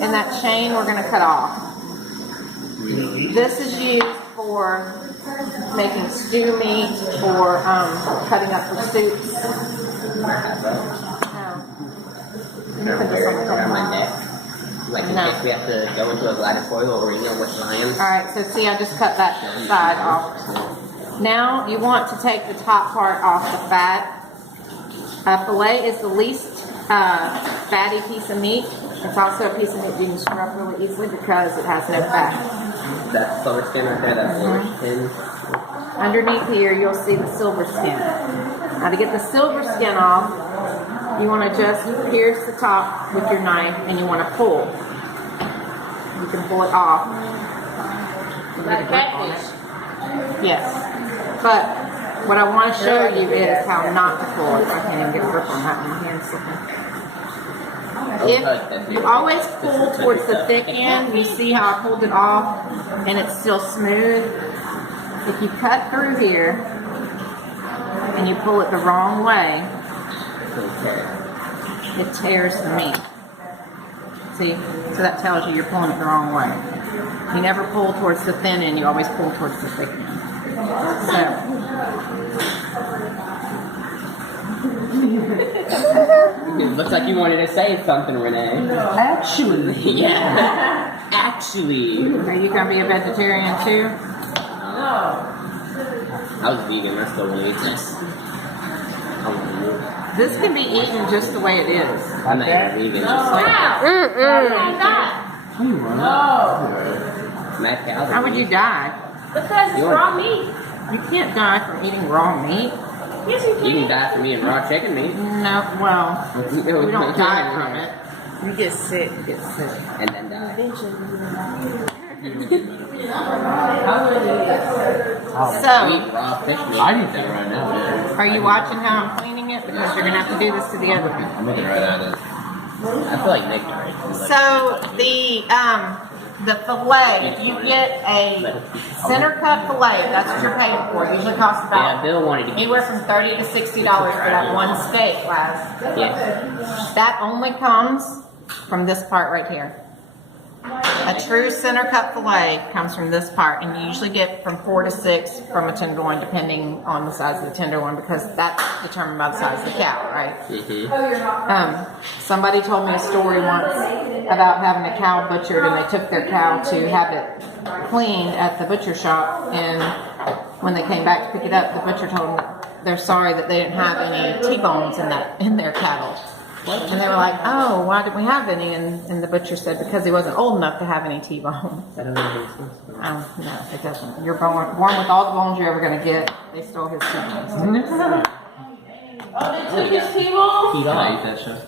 and that chain we're going to cut off. This is used for making stew meat or cutting up for soups. Around my neck. Like in case we have to go into a bladder foil or we're flying. Alright, so see, I just cut that side off. Now you want to take the top part off the fat. Filet is the least fatty piece of meat. It's also a piece of meat you can scrub really easily because it has no fat. That silver skin right there, that silver skin. Underneath here, you'll see the silver skin. Now to get the silver skin off, you want to just pierce the top with your knife and you want to pull. You can pull it off. Like catfish? Yes. But what I want to show you is how not to pull it. I can't even get a grip on that one. Hand slipping. If you always pull towards the thick end, you see how I pulled it off and it's still smooth. If you cut through here and you pull it the wrong way, it tears the meat. See? So that tells you you're pulling it the wrong way. You never pull towards the thin end, you always pull towards the thick end. So. It looks like you wanted to say something, Renee. Actually. Yeah. Actually. Are you going to be a vegetarian too? I was vegan, I still want to eat this. This can be eaten just the way it is. I'm not even vegan. Just like How would you die? Because it's raw meat. You can't die from eating raw meat. Yes, you can. You can die from eating raw chicken meat. No, well, we don't die from it. You get sick. You get sick. And then die. So, Eat raw fish meat. I need that right now, man. are you watching how I'm cleaning it? Because you're going to have to do this to the other one. I'm looking right at it. I feel like Nick died. So, the filet, if you get a center cut filet, that's what you're paying for. It usually costs Yeah, about Bill wanted to get anywhere from $30 to $60 for that one steak, class. Yeah. That only comes from this part right here. A true center cut filet comes from this part, and you usually get from 4 to 6 from a tenderloin, depending on the size of the tenderloin, because that's determined by the size of the cow, right? Somebody told me a story once about having a cow butchered, and they took their cow to have it cleaned at the butcher shop, and when they came back to pick it up, the butcher told them that they're sorry that they didn't have any T-bones in their cattle. And they were like, oh, why didn't we have any? And the butcher said, because he wasn't old enough to have any T-bones. I don't know. No, it doesn't. You're born with all the bones you're ever going to get. They stole his T-bones. Oh, they took his T-bone? I eat that shit.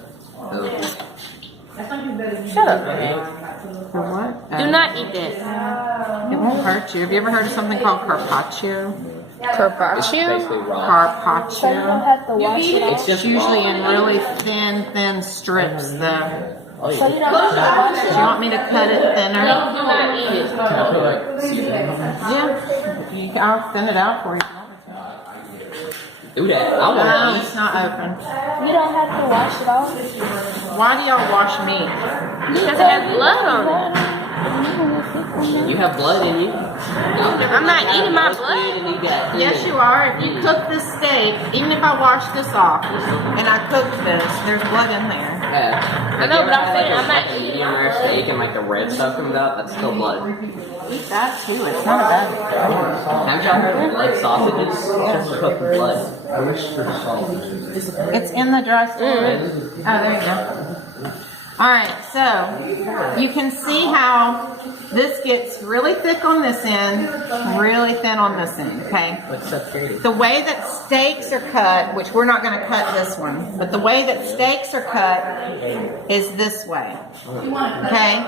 Shut up, man. For what? Do not eat that. It won't hurt you. Have you ever heard of something called carpaccio? Carpaccio? Basically raw. Carpaccio. have to wash it It's off. just Usually raw. in really thin strips. So you don't have to wash Do it you off. want me to cut it thinner? No, do not eat it. Yeah. I'll thin it out for you. Do that. I want No, to it's not open. You don't have to wash it off. Why do y'all wash meat? Because it has blood on it. eat. You have blood in you. I'm not eating my blood. Yes, you are. If you cook this steak, even if I wash this off and I cooked this, there's blood in there. Yeah. I know, but I'm saying I'm not like a eating medium rare steak and like the red stuff comes out. That's still blood. Eat that too. It's not a bad thing. Have y'all heard of like sausages just cooked with blood? I wish for sausages. It's in the dry storage. Oh, there you go. All right, so you can see how this gets really thick on this end, really thin on this end, okay? What's up, Katie? The way that steaks are cut, which we're not going to cut this one, but the way that steaks are cut is this way, okay?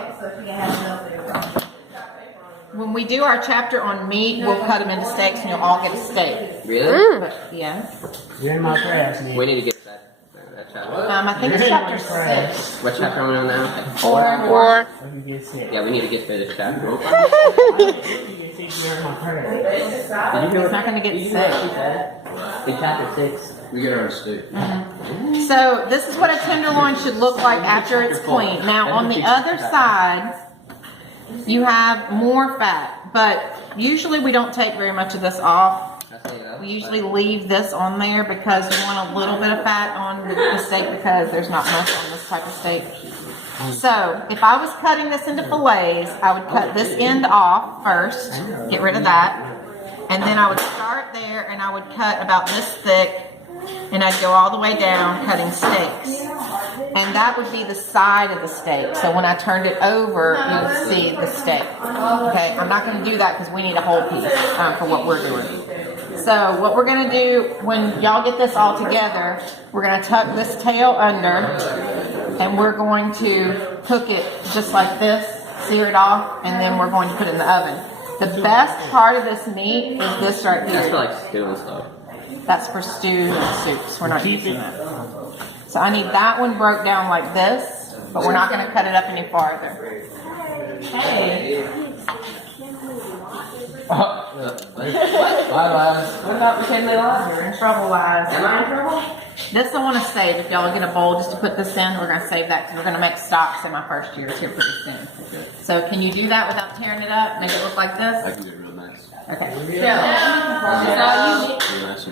When we do our chapter on meat, we'll cut them into steaks and you'll all get a steak. Really? Yes. You're in my prayers, We need to get that chapter. I think it's chapter 6. What chapter are we on now? 4. Yeah, we need to get through this chapter. You're in my prayers. Did you hear It's not going to get Did you hear what she sick. said? In chapter 6. We get our steak. So this is what a tenderloin should look like after it's cleaned. Now on the other side, you have more fat, but usually we don't take very much of this off. We usually leave this on there because we want a little bit of fat on the steak because there's not much on this type of steak. So if I was cutting this into fillets, I would cut this end off first, get rid of that, and then I would start there and I would cut about this thick, and I'd go all the way down cutting steaks. And that would be the side of the steak. So when I turned it over, you would see the steak. Okay, I'm not going to do that because we need a whole piece for what we're doing. So what we're going to do when y'all get this all together, we're going to tuck this tail under, and we're going to cook it just like this, sear it off, and then we're going to put it in the oven. The best part of this meat is this right That's for here. like stew and stuff. That's for stew and soups. We're not using that. So I need that one broke down like this, but we're not going to cut it up any farther. Hey. Bye-bye. What about pretend they lied? You're in trouble, Wise. Am I in trouble? This I want to save. If y'all get a bowl just to put this in, we're going to save that because we're going to make stocks in my first year to put this in. So can you do that without tearing it up? Make it look like I this? can do it real nice. Okay. Real nice.